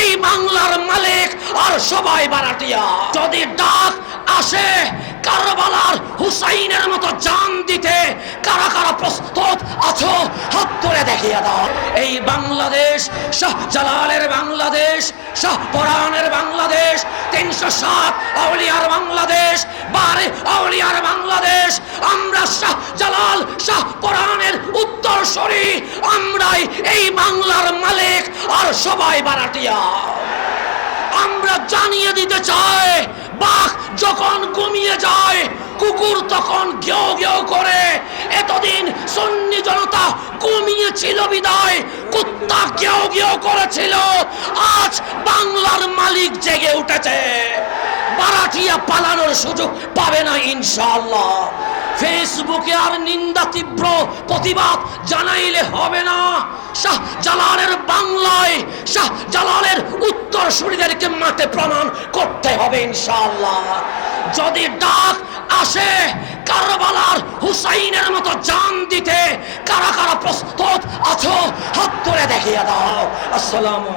এই বাংলার মালিক আর সবাই বারাটিয়া। যদি ডাক আসে কারবালার হুসাইনের মতো জান দিতে কারা কারা প্রস্তুত আছো, হাত তুলে দেখিয়ে দাও। এই বাংলাদেশ, শাহ জালালের বাংলাদেশ, শাহ পরানের বাংলাদেশ, তিনশো সাত আউলিয়ার বাংলাদেশ, বারে আউলিয়ার বাংলাদেশ, আমরা শাহ জালাল, শাহ পরানের উত্তরসূরি, আমরাই এই বাংলার মালিক। আর সবাই বারাটিয়া আমরা জানিয়ে দিতে চাই, বাঘ যখন ঘুমিয়ে যায়, কুকুর তখন ঘেউ ঘেউ করে। এতদিন সন্নি জনতা ঘুমিয়েছিল বিদায়, কুত্তা ঘেউ ঘেউ করেছিল। আজ বাংলার মালিক জেগে উঠেছে। বারাটিয়া পালানোর সুযোগ পাবে না ইনশাআল্লাহ। ফেসবুকে আর নিন্দা তীব্র প্রতিবাদ জানাইলে হবে না। শাহ জালালের বাংলায় শাহ জালালের উত্তর সুরীদেরকে মাঠে প্রমাণ করতে হবে ইনশাআল্লাহ। যদি ডাক আসে কারবালার হুসাইনের মতো জান দিতে কারা কারা প্রস্তুত আছো, হাত ধরে দেখিয়ে দাও। আসসালামু